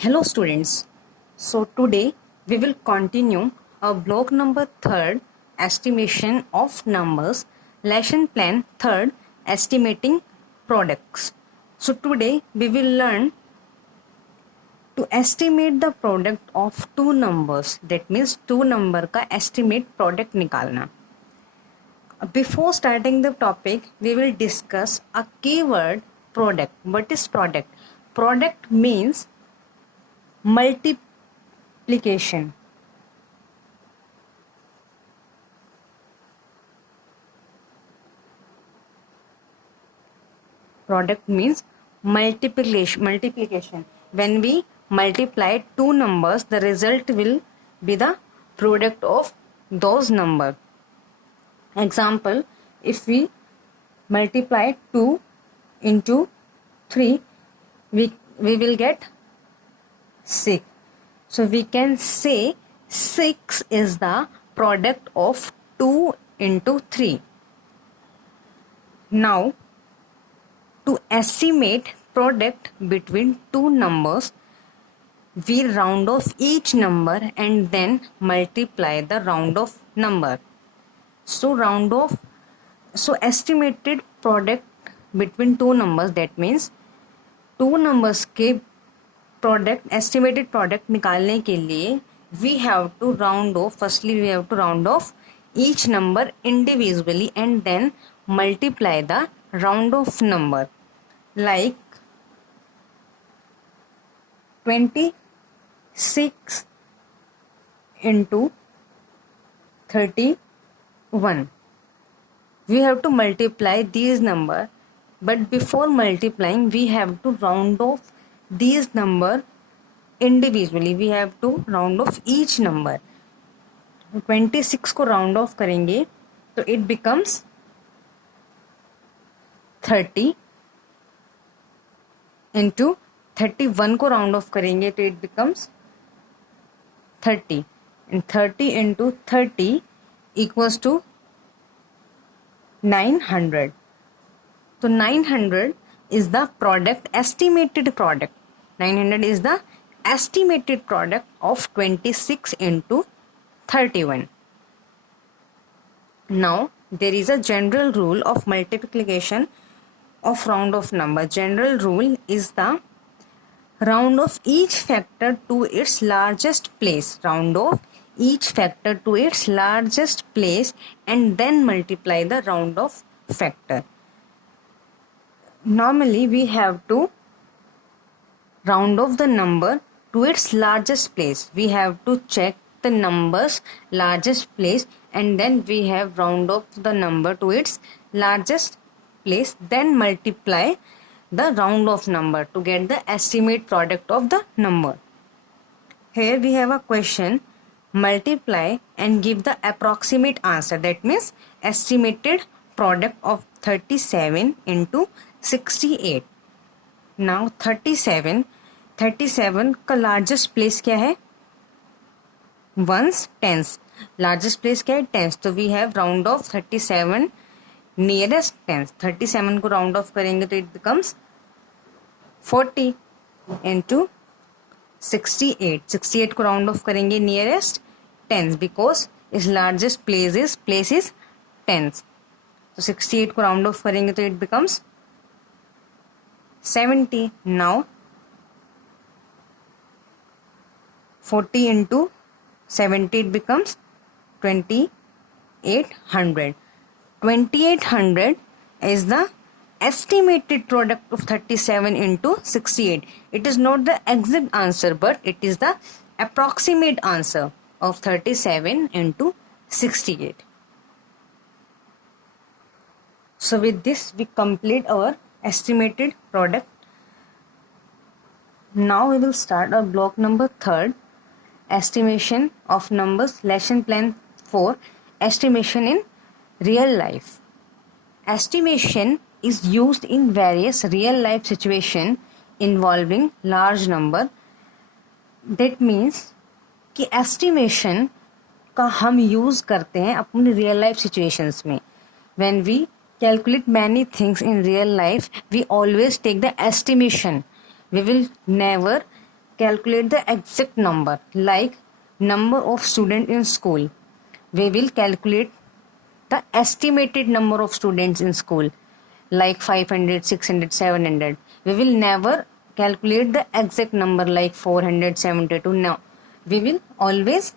Hello students. So today we will continue our block number 3rd, estimation of numbers, lesson plan 3rd, estimating products. So today we will learn to estimate the product of two numbers. That means two number का estimate product निकालना. Before starting the topic, we will discuss a keyword product. What is product? Product means multiplication. Product means multiplication. When we multiply two numbers, the result will be the product of those numbers. Example, if we multiply 2 into 3, we will get 6. So we can say 6 is the product of 2 into 3. Now, to estimate product between two numbers, we round off each number and then multiply the round off number. So estimated product between two numbers, that means two numbers के product, estimated product निकालने के लिए we have to round off. Firstly, we have to round off each number individually and then multiply the round off number. Like 26 into 31. We have to multiply these number, but before multiplying we have to round off these number individually. We have to round off each number. 26 को round off करेंगे तो it becomes 30 into 31 को round off करेंगे तो it becomes 30, and 30 into 30 equals to 900. So 900 is the product, estimated product. 900 is the estimated product of 26 into 31. Now there is a general rule of multiplication of round off number. General rule is the round off each factor to its largest place. Round off each factor to its largest place and then multiply the round off factor. Normally we have to round off the number to its largest place. We have to check the number's largest place and then we have round off the number to its largest place, then multiply the round off number to get the estimate product of the number. Here we have a question, multiply and give the approximate answer. That means estimated product of 37 into 68. Now 37 का largest place क्या है? Ones, tens. Largest place क्या है? Tens. तो we have round off 37 nearest tens. 37 को round off करेंगे तो it becomes 40 into 68. 68 को round off करेंगे nearest tens because its largest place is tens. तो 68 को round off करेंगे तो it becomes 70. Now 40 into 70 it becomes 2800. 2800 is the estimated product of 37 into 68. It is not the exact answer but it is the approximate answer of 37 into 68. So with this we complete our estimated product. Now we will start our block number 3rd, estimation of numbers, lesson plan 4, estimation in real life. Estimation is used in various real life situations involving large number. That means कि estimation का हम use करते हैं अपने real life situations में. When we calculate many things in real life, we always take the estimation. We will never calculate the exact number, like number of students in school. We will calculate the estimated number of students in school, like 500, 600, 700. We will never calculate the exact number like 472. No, we will always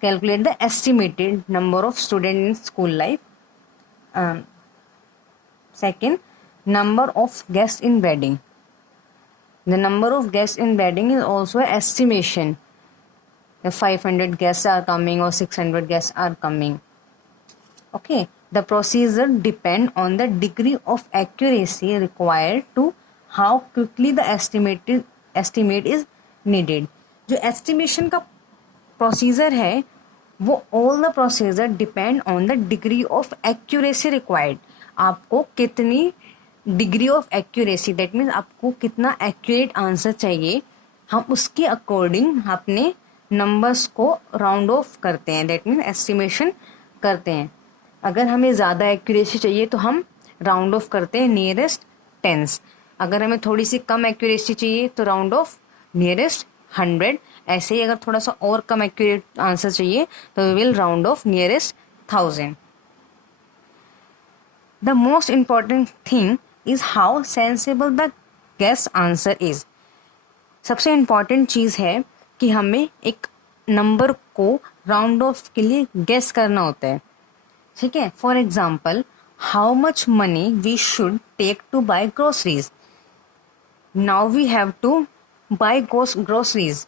calculate the estimated number of students in school life. Second, number of guests in wedding. The number of guests in wedding is also an estimation. If 500 guests are coming or 600 guests are coming. Okay, the procedure depend on the degree of accuracy required to how quickly the estimate is needed. जो estimation का procedure है वो all the procedure depend on the degree of accuracy required. आपको कितनी degree of accuracy, that means आपको कितना accurate answer चाहिए, हम उसके अकॉर्डिंग अपने नंबर्स को राउंड ऑफ करते हैं, दैट मीन्स एस्टिमेशन करते हैं. अगर हमें ज़्यादा एक्यूरेसी चाहिए तो हम राउंड ऑफ करते हैं नियरेस्ट टेंस. अगर हमें थोड़ी सी कम एक्यूरेसी चाहिए तो राउंड ऑफ नियरेस्ट 100. ऐसे ही अगर थोड़ा सा और कम एक्यूरेट आंसर चाहिए तो we will round off nearest 1000. The most important thing is how sensible the guess answer is. सबसे इम्पॉर्टेंट चीज़ है कि हमें एक नंबर को राउंड ऑफ के लिए गेस करना होता है. ठीक है. For example, how much money we should take to buy groceries. Now we have to buy groceries.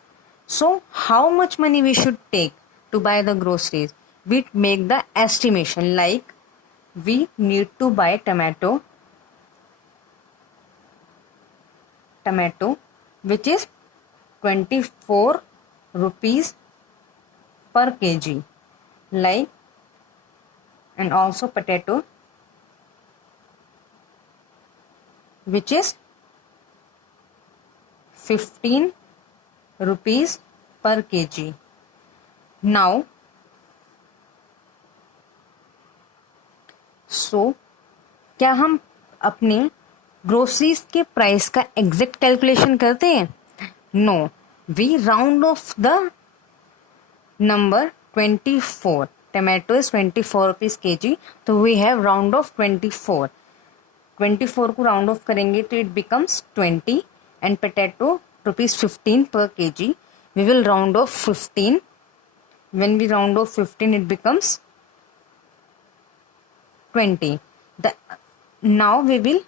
So how much money we should take to buy the groceries. We make the estimation like we need to buy tomato which is 24 rupees per kg, like, and also potato which is 15 rupees per kg. Now क्या हम अपने groceries के price का exact calculation करते हैं? No, we round off the number 24. Tomato is 24 rupees KG, तो we have round off 24. 24 को round off करेंगे तो it becomes 20 and potato rupees 15 per KG. We will round off 15. When we round off 15 it becomes 20. Now we will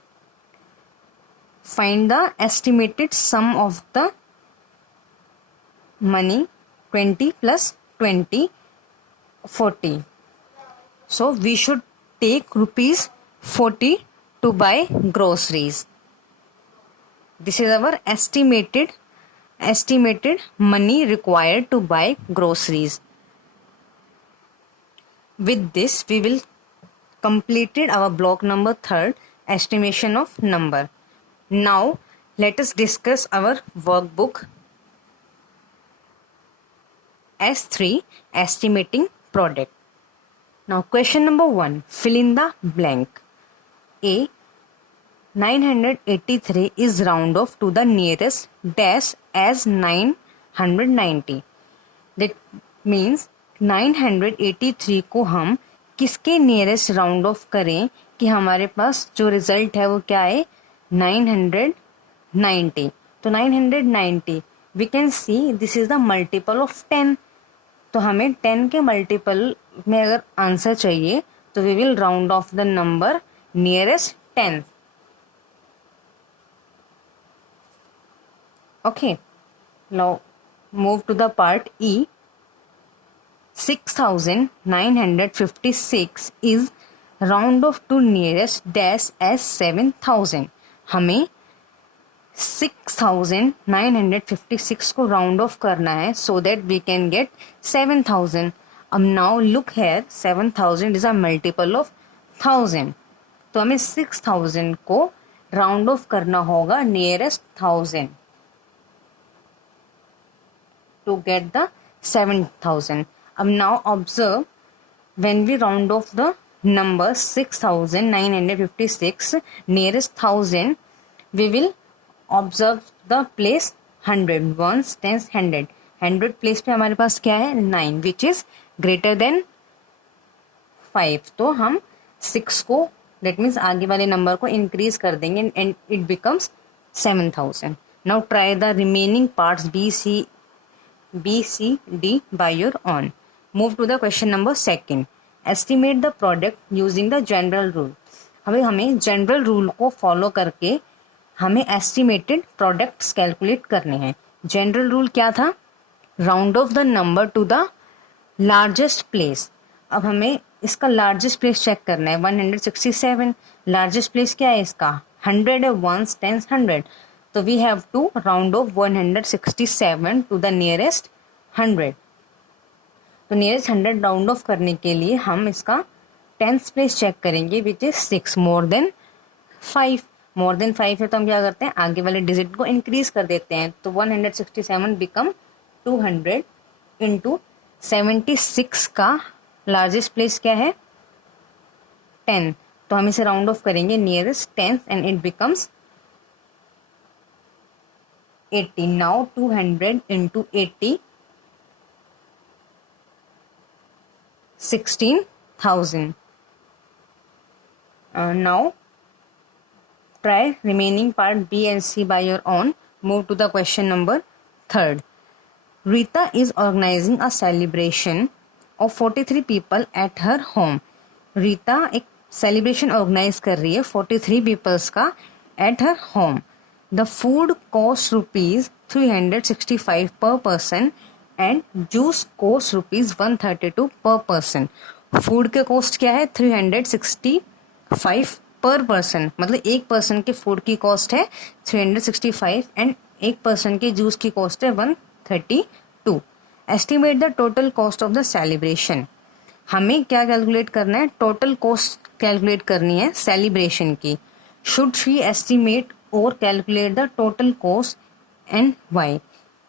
find the estimated sum of the money. 20 plus 20, 40. So we should take rupees 40 to buy groceries. This is our estimated money required to buy groceries. With this we will completed our block number 3rd, estimation of number. Now let us discuss our workbook S3, estimating product. Now question number 1, fill in the blank. A, 983 is round off to the nearest dash as 990. That means 983 को हम किसके nearest round of करें कि हमारे पास जो result है वो क्या है? 990. तो 990 we can see this is the multiple of 10. तो हमें 10 के मल्टीपल में अगर आंसर चाहिए तो we will round off the number nearest 10. Okay, now move to the part E. 6956 is round off to nearest dash as 7000. हमें 6956 को round of करना है so that we can get 7000. अब now look here, 7000 is a multiple of 1000. तो हमें 6000 को round of करना होगा nearest 1000 to get the 7000. Now observe, when we round off the number 6956 nearest 1000, we will observe the place 100, ones, tens, 100. 100 place पे हमारे पास क्या है 9 विच इज ग्रेटर देन 5. तो हम 6 को दैट मीन्स आगे वाले नंबर को इंक्रीज कर देंगे and it becomes 7000. Now try the remaining parts B, C, D by your own. Move to the question number 2. Estimate the product using the general rule. हमें general rule को follow करके हमें estimated products calculate करने हैं. General rule क्या था? Round off the number two the largest place. अब हमें इसका लार्जेस्ट प्लेस चेक करना है. 167 लार्जेस्ट प्लेस क्या है इसका? 100 है, वंस, टेंस, 100. तो we have to round off 167 to the nearest 100. तो नियरेस्ट 100 राउंड ऑफ करने के लिए हम इसका टेंथ प्लेस चेक करेंगे which is 6 more than 5. More than 5 है तो हम क्या करते हैं आगे वाले डिजिट को इंक्रीज कर देते हैं. तो 167 बिकम 200 इंटू 76 का लार्जेस्ट प्लेस क्या है 10. तो हम इसे राउंड ऑफ करेंगे nearest 10 and it becomes 80. Now 200 into 80 16,000. Now try remaining part B and C by your own. Move to the question number 3. Rita is organizing a celebration of 43 people at her home. Rita एक celebration organize कर रही है 43 peoples का at her home. The food costs rupees 365 per person and juice costs rupees 132 per person. Food के cost क्या है 365 पर person. मतलब एक पर्सन के फूड की कॉस्ट है 365 एंड एक पर्सन के जूस की कॉस्ट है 132. Estimate the total cost of the celebration. हमें क्या कैलकुलेट करना है? टोटल कॉस्ट कैलकुलेट करनी है सेलिब्रेशन की. शुड शी एस्टिमेट और calculate the total cost and why.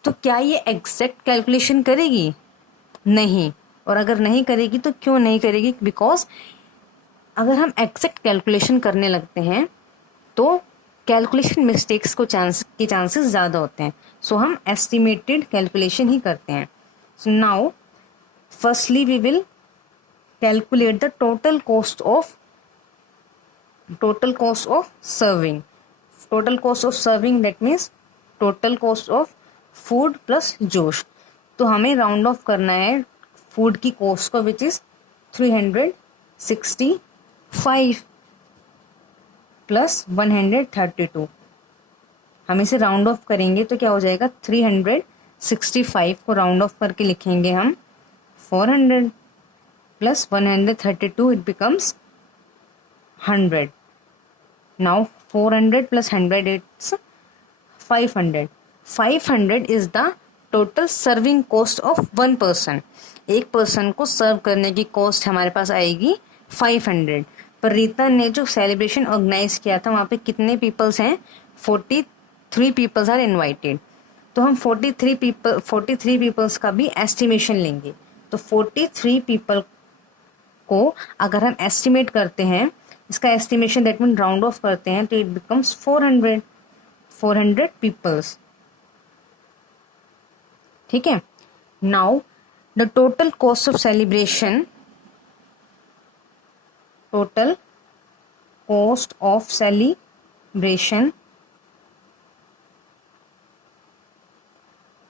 तो क्या ये एग्जैक्ट कैलकुलेशन करेगी? नहीं. और अगर नहीं करेगी तो क्यों नहीं करेगी? बिकॉज अगर हम एग्जैक्ट कैलकुलेशन करने लगते हैं तो कैलकुलेशन मिस्टेक्स को चांसेस ज़्यादा होते हैं. सो हम एस्टिमेटेड कैलकुलेशन ही करते हैं. So now firstly we will calculate the total cost of serving. Total cost of serving that means total cost of food plus juice. तो हमें राउंड ऑफ करना है फूड की कॉस्ट को विच इज 365 प्लस 132. हम इसे राउंड ऑफ करेंगे तो क्या हो जाएगा 365 को राउंड ऑफ करके लिखेंगे हम 400 plus 132 it becomes 100. Now 400 plus 100 it's 500. 500 is the total serving cost of one person. एक पर्सन को सर्व करने की कॉस्ट हमारे पास आएगी 500. पर रीता ने जो सेलिब्रेशन ऑर्गेनाइज किया था वहाँ पे कितने पीपल्स हैं? 43 पीपल्स आर इनवाइटेड. तो हम 43 पीपल्स का भी एस्टिमेशन लेंगे. तो 43 पीपल को अगर हम एस्टिमेट करते हैं, इसका estimation that mean round off करते हैं तो इट बिकम्स 400 पीपल्स. ठीक है. Now the total cost of celebration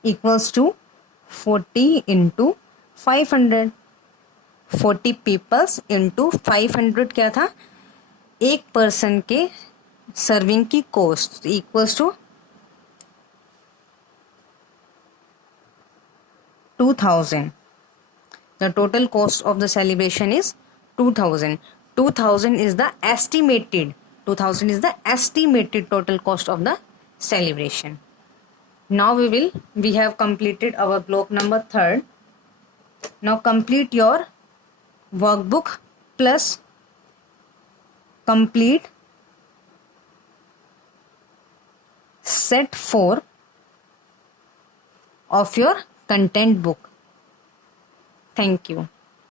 equals to 40 into 500. 40 peoples into 500 क्या था? एक पर्सन के सर्विंग की cost equals to 2000. The total cost of the celebration is 2000. 2000 is the estimated total cost of the celebration. Now we have completed our block number 3rd. Now complete your workbook plus complete set 4 of your content book. Thank you.